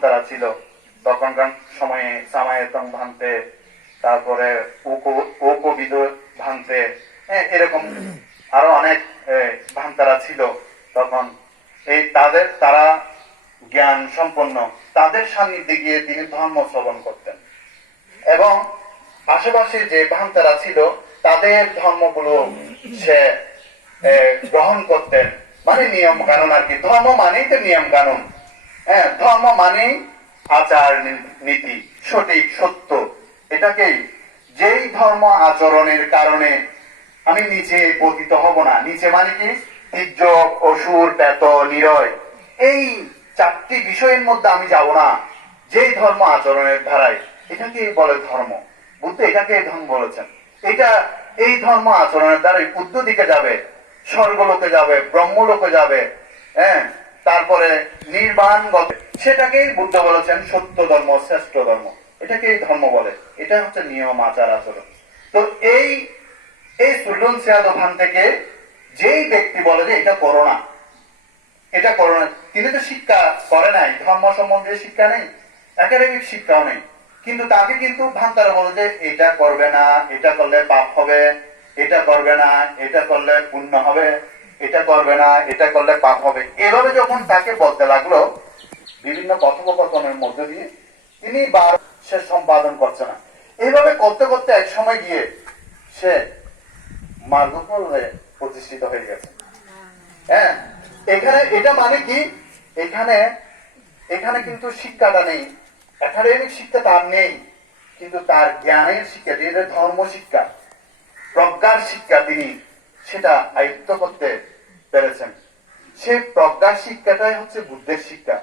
ভান্তারা ছিল তখনকার সময়ে সামায়তং ভান্তে, তারপরে ওকবিদ ভান্তে, এরকম আরো অনেক ভান্তারা ছিল তখন। তারা জ্ঞান সম্পন্ন, তাদের সান্নিধ্যে গিয়ে তিনি ধর্ম শ্রবণ করতেন এবং আশেপাশে যে ভান্তারা ছিল তাদের ধর্মগুলো সে গ্রহণ করতেন। মানে নিয়ম কানুন আর কি, ধর্ম মানেই তো নিয়ম কানুন। ধর্ম মানেই আচার নীতি, সঠিক সত্য। এটাকেই, যেই ধর্ম আচরণের কারণে আমি নিচে পতিত হব না। নিচে মানে কি, তির্যক, অসুর, প্রেত, নিরয়, এই চারটি বিষয়ের মধ্যে আমি যাব না। যেই ধর্ম আচরণের ধারায়, এটাকে বলে ধর্ম। বুদ্ধ এটাকে ধর্ম বলেছেন। এই ধর্ম আচরণের দ্বারাই উদ্ধ দিকে যাবে, স্বর্গলোকে যাবে, ব্রহ্মলোকে যাবে, তারপরে নির্বাণ গতে, সেটাকেই বুদ্ধ বলেছেন সত্য ধর্ম, শ্রেষ্ঠ ধর্ম। এটাকেই ধর্ম বলে। এটা হচ্ছে নিয়ম, আচার, আচরণ। তো এই সুলুন সিয়াদ ওখান থেকে যেই ব্যক্তি বলে যে এটা করো না, এটা করো না, তিনি তো শিক্ষা করে নাই, ধর্ম সম্বন্ধে শিক্ষা নেই, একাডেমিক শিক্ষাও নেই, কিন্তু তাকে কিন্তু ভান্তারা বলে যে এটা করবে না, এটা করলে পাপ হবে, এটা করবে না, এটা করলে পুণ্য হবে, এটা করবে না, এটা করলে পাপ হবে। এভাবে যখন তাকে বলতে লাগলো বিভিন্ন কথোপকথনের মধ্য দিয়ে, তিনি সে সম্পাদন করছে না। এইভাবে করতে করতে এক সময় গিয়ে সে মার্গফল হয়ে প্রতিষ্ঠিত হয়ে গেছে। এখানে এটা মানে কি, এখানে কিন্তু শিক্ষাটা নেই, একাডেমিক শিক্ষা তার নেই, কিন্তু তার জ্ঞানের শিক্ষা, যেটা ধর্ম শিক্ষা, প্রজ্ঞার শিক্ষা, তিনি সেটা আয়ত্ত করতে পেরেছেন। সেই প্রজ্ঞার শিক্ষাটাই হচ্ছে বুদ্ধের শিক্ষা।